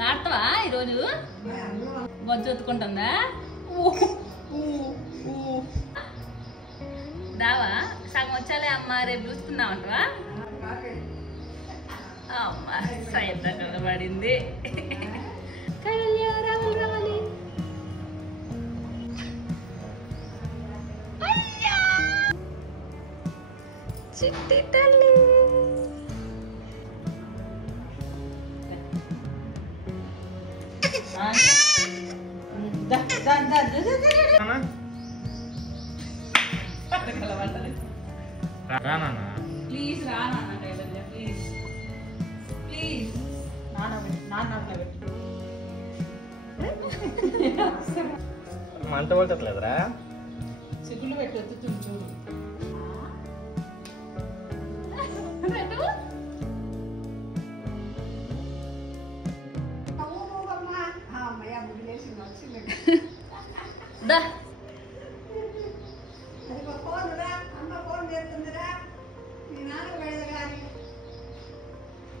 నాటవా ఈరోజు బొజ్జు ఒత్తుకుంటుందా? దావా సగం వచ్చాలే అమ్మ, రేపు చూసుకుందామంటవా? అమ్మ సైతం పడింది. రావాలి రావాలి. చిట్టి తల్లి ప్లీజ్ రా నాన్న, ప్లీజ్ ప్లీజ్ మంట పడట్లేదురా? సిగ్గులు పెట్టి చూడు.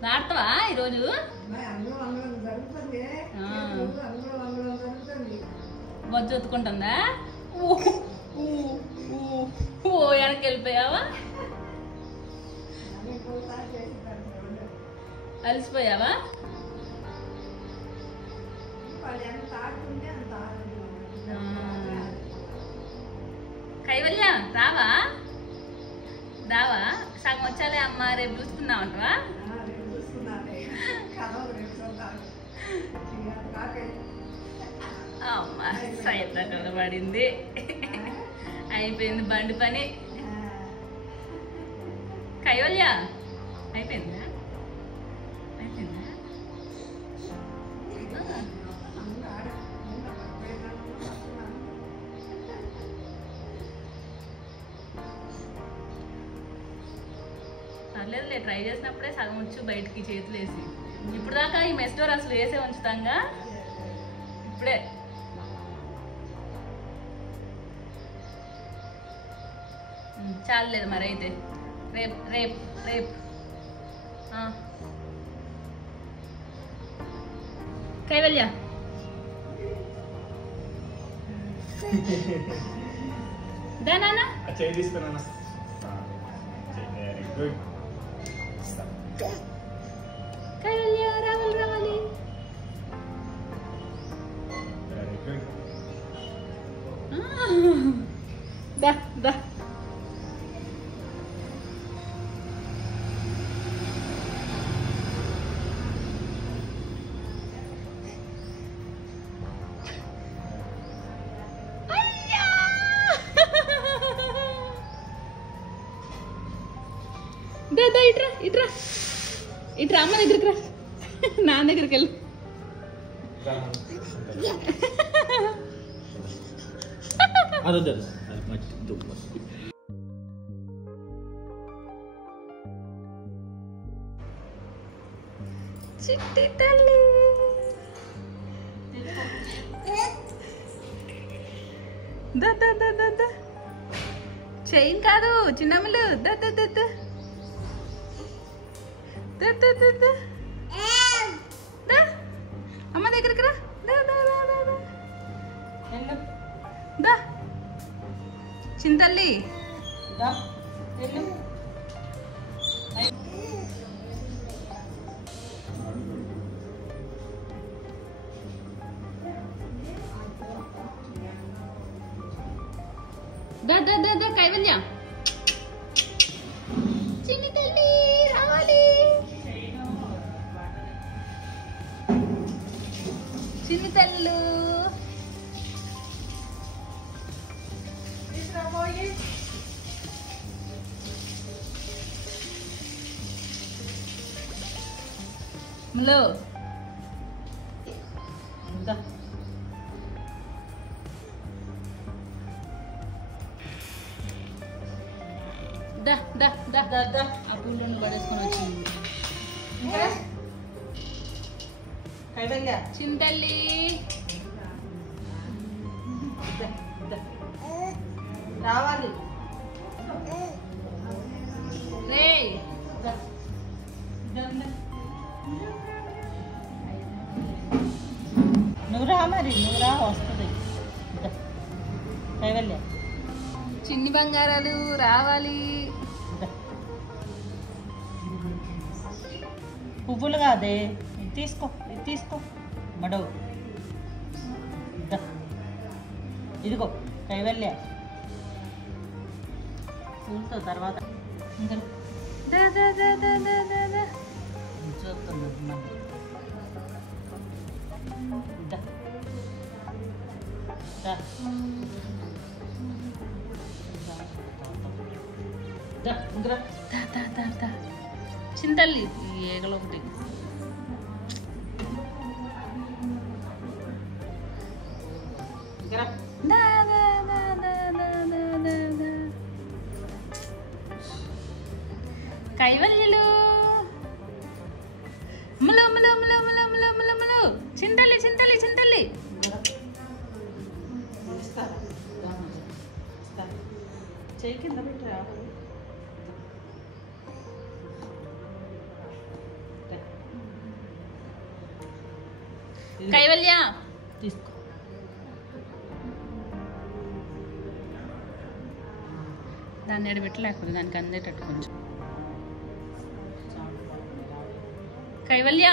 నాటవా ఈరోజు బొజ్జు ఒత్తుకుంటుందా? ఓ వెనక్కి వెళ్ళిపోయావా? అలసిపోయావా? కైవల్య రావా? దావా సగం వచ్చాలే అమ్మ, రేపు చూసుకుందామంటవా? అమ్మ సైతం పడింది. అయిపోయింది బండి పని. కైవల్య అయిపోయిందా? అయిపోయిందా? పర్లేదులే, ట్రై చేసినప్పుడే సగం వచ్చు బయటికి చేతులు వేసి. ఇప్పుడు దాకా ఈ మెస్ డోర్ అసలు వేసే ఉంచుతాంగా, ఇప్పుడే చాలేదు. మరి అయితే రేపు రేపు రేపు కైవల్య దానా చేయి తీసుకున్నా. కైవల్య రావాలి రావాలి. దా దా ఇట్రా ఇట్రా ఇట్రా అమ్మ దగ్గరికి రా, నాన్న దగ్గరికి వెళ్ళు. చిట్టి తల్లి చైన్ కాదు చిన్నమ్మలు. అమ్మ దగ్గరికి రా. చింతల్లి కైవల్య చిన్ని తల్లి రావాలి. చిన్ని తల్లు లో ఆ పూలు పడేసుకొని వచ్చింది. చింతల్లి రావాలి. రే నువ్వు రా మరి, నువ్వు రా, వస్తుంది. కైవల్య చిన్ని బంగారాలు రావాలి. పువ్వులు కాదే, ఇది తీసుకో, ఇది తీసుకో మడవు. ఇదిగో కైవల్య, పూలతో తర్వాత చూస్తున్నా. చింతల్లి ఈగలు ఒకటి. కైవల్యలు ములు ములు ములు ములు ములు ములు ములు. చింతల్లి చింతల్లి చింతల్లి. చేయి కింద పెట్టరా. కైవల్య తీసుకో. దాన్ని ఎడబెట్టి లేకపోతే దానికి అందేటట్టు కొంచెం. కైవల్య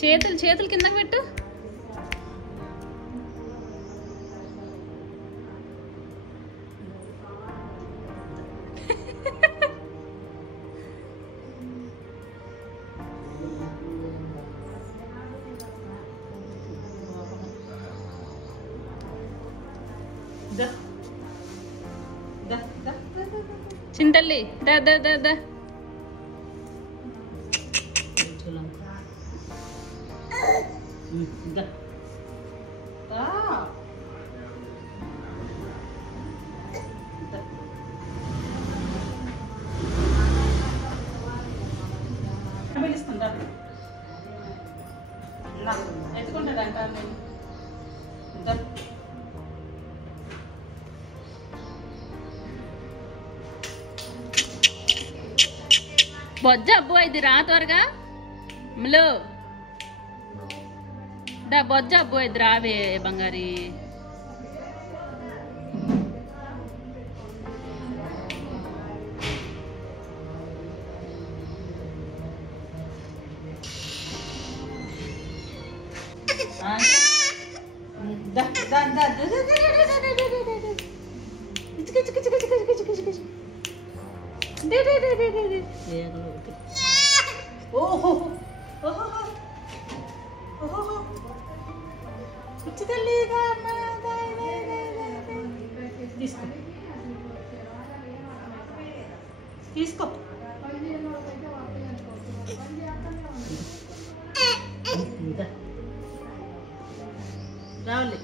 చేతులు చేతులు కిందకి పెట్టు. చింతల్లి దా దా దా దా. పిలుస్తుంటా ఎత్తుకుంటాడంట. బొజ్జ అబ్బో ఇది రా త్వరగా. ములు దా బొజ్జ అబ్బో ఇది రావే బంగారి. తీసుకో. రావాలి.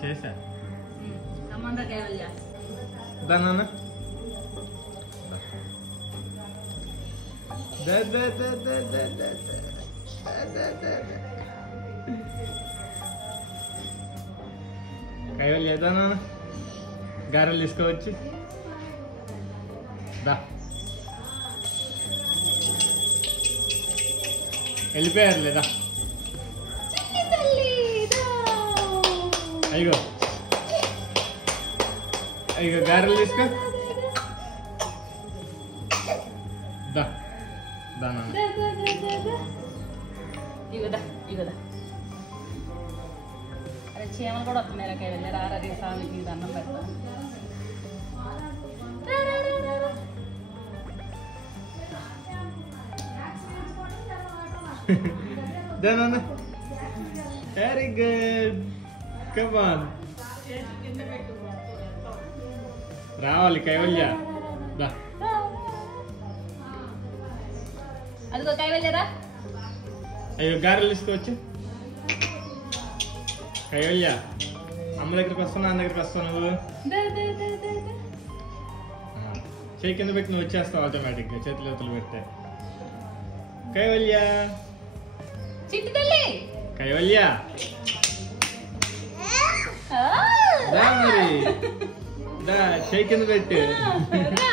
చేసా రమ్మందా కైవల్య. దాన్న కైవల్య దాన్న గారెలు తీసుకోవచ్చు. దా వెళ్ళిపోయారు లేదా. అయ్యో అయ్యో గారెలు తీసుకో. దా దానా ఇగదా ఇగదా. అరే చీమలు కూడా వస్తున్నాయి కైవల్య. రారా రే స్వామికి దండం పెడతా. దానా వెరీ గుడ్. కమ్ ఆన్ రావాలి కైవల్య. దా అదిగో కైవల్యరా. అయ్యో గారెలు తీసుకోవచ్చు. కైవల్య అమ్మ దగ్గరికి వస్తావు, నాన్న దగ్గరికి వస్తావు. నువ్వు చేయి కింద పెట్టి నువ్వు వచ్చేస్తావు ఆటోమేటిక్గా చేతులు పెడితే. కైవల్య చిట్టి తల్లి కైవల్య ఆ, దా మరి దా చేయి కింద పెట్టు రా.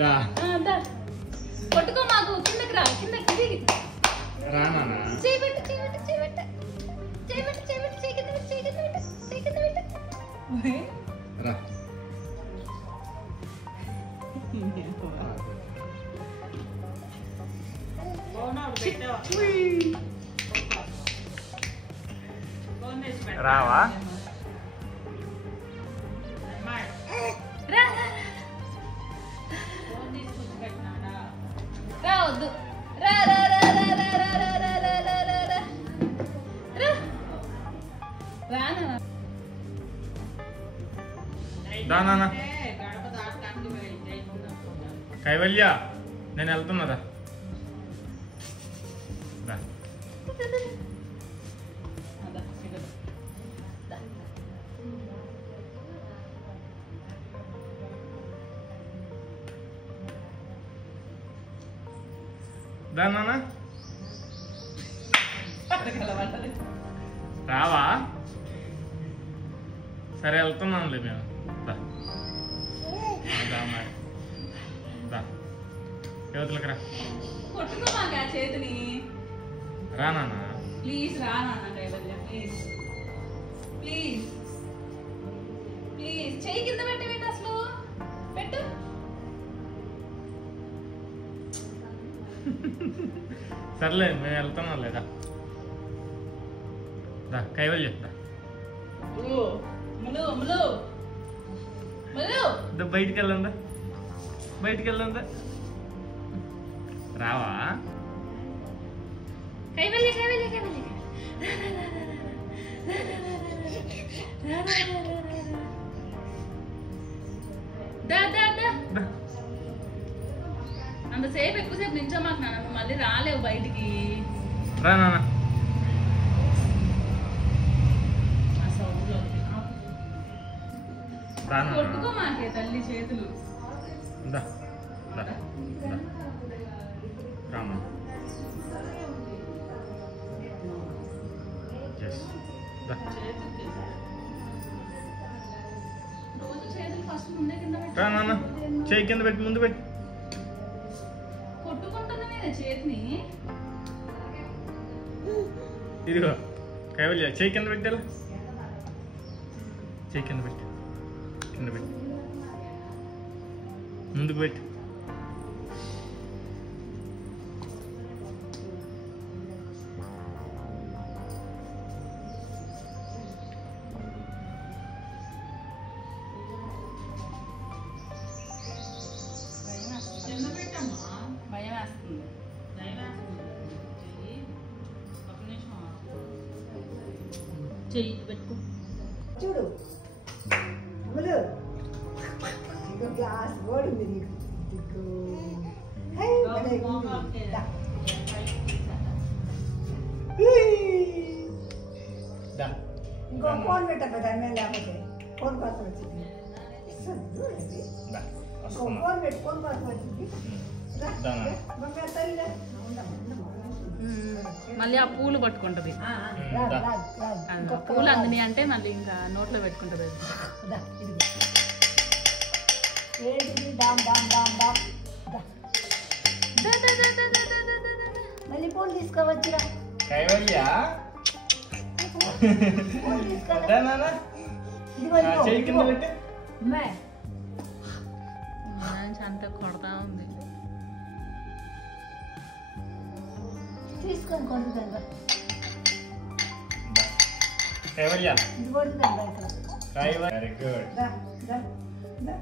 దా దా. కొట్టుకో మాకు కిందకి రా కిందకి దిగి రా నాన్న చేయబెట్టు చేయబెట్టు చేయబెట్టు చేయబెట్టు చేయబెట్టు చేయి కింద పెట్టు చేయి కింద పెట్టు చేయి కింద పెట్టు రా రావా రా రా వద్దు రా రా రా రా రా రా రా రా రా రా రా రా రా నాన్న దా నాన్న కైవల్య నేను వెళ్తున్నదా దా అదా ఇక్కడ దా దా నాన్న పడగలవటది రావా సరే వెళ్తున్నాంలే మేము దా దా మరి దా యువతలకు రా కొట్టుకో మాకు ఆ చేతిని రా నాన్న ప్లీజ్ రా నాన్న కైవల్య ప్లీజ్ ప్లీజ్ ప్లీజ్ చేయి కింద పెట్టవేంటి అసలు పెట్టు సర్లే మేము వెళ్తున్నాం లేదా దా కైవల్య దా ములు ములు ములు ములు దా బయటికి వెళ్ళందా బయటికి వెళ్ళందా రావా కైవల్య కైవల్య కైవల్య దా దా దా దా అంతసేపు ఎక్కువసేపు నించో మాకు నాన్న మళ్ళీ రాలేవు బయటికి రా నాన్న ఆ సౌండ్ లోకి రా నాన్న కొట్టుకో మాకే తల్లి చేతులు దా దా దా రామా ఎస్ దా రోజు చేతులు ఫస్ట్ ముందే కింద పెట్టు. రా నాన్న చేయి కింద పెట్టి ముందు పెట్టి కొట్టుకుంటున్నా మీద చేతిని ఇదిగో కైవల్య చేయి కింద పెట్టాలి చేయి కింద పెట్టి కింద పెట్టి ముందుకు పెట్టి భయం వేస్తుంది చెయ్యి పెట్టుకో చూడు అమలు ఇంకో గ్లాస్ కూడా ఉంది నీకు ఇదిగో. హై, భలే ఉంది. దా. దా ఇంకో ఫోన్ పెట్టక దాని మీద లేకపోతే ఫోన్ కోసం వచ్చింది చూడండి దా ఇంకో వస్తున్నా ఫోన్ పెట్టి ఫోన్ కోసం వచ్చింది రా, దా. రా, బంగారు తల్లి రా. ఉండమ్మా, ఉండమ్మా. మళ్ళీ ఆ పూలు పట్టుకుంటది రా, రా, రా, రా. ఆ ఇంకొక పూలు అందిని అంటే మళ్ళీ ఇంకా నోట్లో పెట్టుకుంటది అది. దా, ఇదిగో. ఏంటిది డామ్ డామ్ డామ్ డామ్ దా. దా, దా, దా, దా, దా, దా, దా, దా, దా. మళ్ళీ ఫోన్ తీసుకోవచ్చురా కైవల్య ఫోన్ తీసుకోరా దా నాన్న ఇదిగో ఆ, చేయి కింద ఇదిగో పెట్టి అమ్మాయి మంచి అంత కొడతా ఉంది తీసుకొని కొడుతుంది దా. కైవల్య ఇది కొడుతుంది ఇక్కడ కైవల్య వెరీ గుడ్ దా దా దా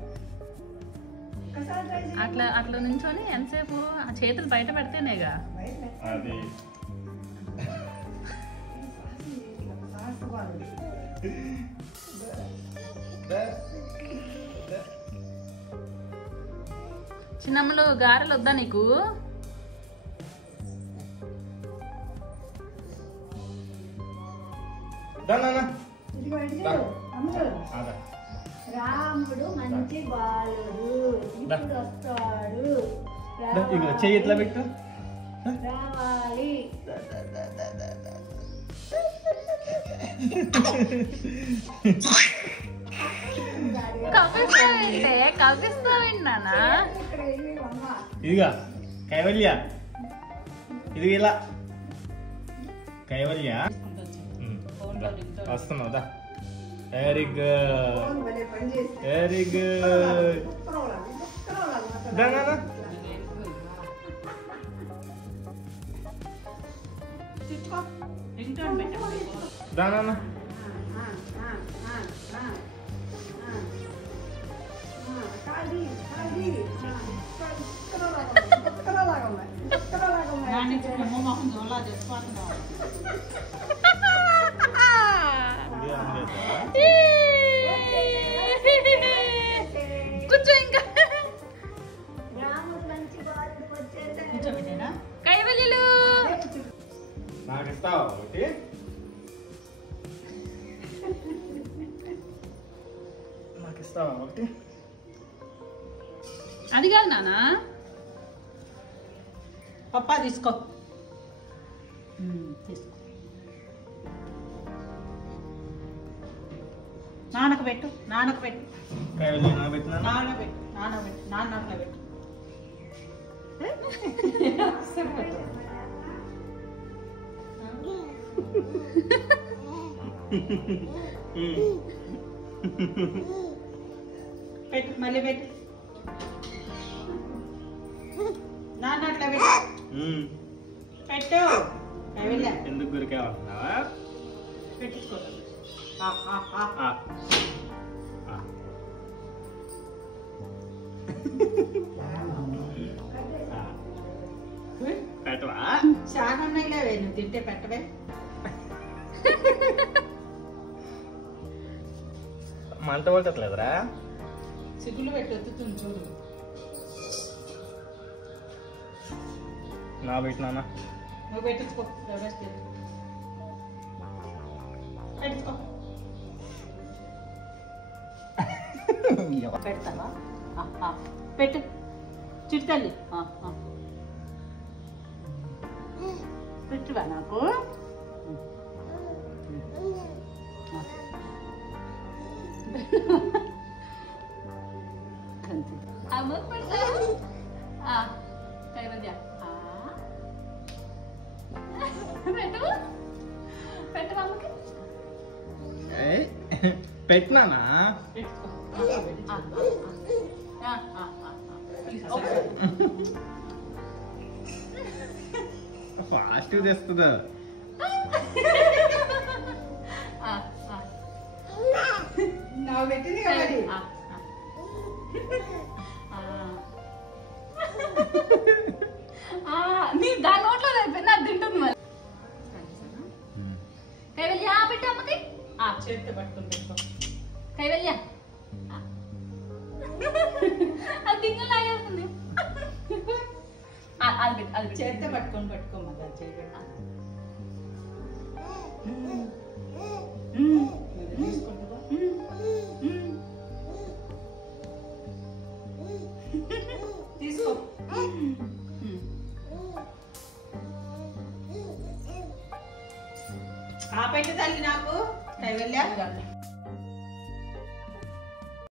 ఒకసారి try చేయి. అట్లా అట్లా నుంచొని ఎంతసేపు ఆ చేతులు బయట పెడితేనేగా బయట పెట్టు. అది సాసు బాగుంది. దా. దా. చిన్నమ్మలు గారెలు వద్దా నీకు దా నాన్న ఇదిగో ఇటు చూడు. అమ్ముడు అదా రాముడు మంచి బాలుడు దా. ఇప్పుడు వస్తాడు దా, ఇదిగో చెయ్యి ఇట్లా పెట్టు రావాలి. కవిస్తావేంటానా? ఇక్కడ వెళ్ళి అమ్మ. ఇదిగా కైవల్య, ఇది ఇలా కైవల్య వస్తున్నావు దా. వెరీ గుడ్, ఫోన్ భలే పని చేస్తుంది. Very good. దా నాన్న. తీసుకో. దా నాన్న. కాది కాది చక్కరలాగా ఉన్నాయి. చక్కరలాగా ఉన్నాయి. ఇది ఆమ్లెట్. కూర్చో ఇంకా. రాముడు మంచి బాలుడు వచ్చేసాడు. కైవల్యలు నాకు ఇస్తావా ఒకటి? నాకు ఇస్తావా ఒకటి? అది కాదు నానా. పప్పా తీసుకో. తీసుకో. నాన్నకు పెట్టు, నాన్నకు పెట్టు, కైవల్య నా పెట్టినా? నాన్న పెట్టు, నాన్న పెట్టు, నాన్న అట్లా పెట్టు. పెట్టు, మళ్ళీ పెట్టు. నాన్న అట్లా పెట్టు. పెట్టు. కైవల్య ఎందుకు గురికావన్నావా? పెట్టించుకో. పెట్టవా? చాలా ఉన్నాయిలేవే, నువ్వు తింటే పెట్టవే. మంట పట్టట్లేదురా? సిగ్గులు పెట్టి ఎత్తుతుంది చూడు. నా పెట్టినా? నువ్వు పెట్టించుకో. వ్యవస్థ పెట్టించుకో. పెడతావా? పెట్టు. చిట్టల్లి పెట్టువా నాకు. అమ్మ పడతా. కైవల్య పెట్టు. పెట్టు అమ్మకి. పెట్టినానా? పెట్టుకో. ఫాస్ట్ తెస్తుందా? నాకు పెట్టింది కాబట్టి నీ దాని నోట్లో అయిపోయింది, అది తింటుంది మరి. కైవల్య పెట్టు అమ్మకి. చేతితో పట్టుకొని పెట్టుకో. కైవల్య అది తింగ లాగేస్తుంది. అది పెట్టు, అది చేతితో పట్టుకొని పెట్టుకోమా. చేయబెట్టు. తీసుకుంటుందా? తీసుకో. ఆ పెట్టు తల్లి నాకు. కైవల్య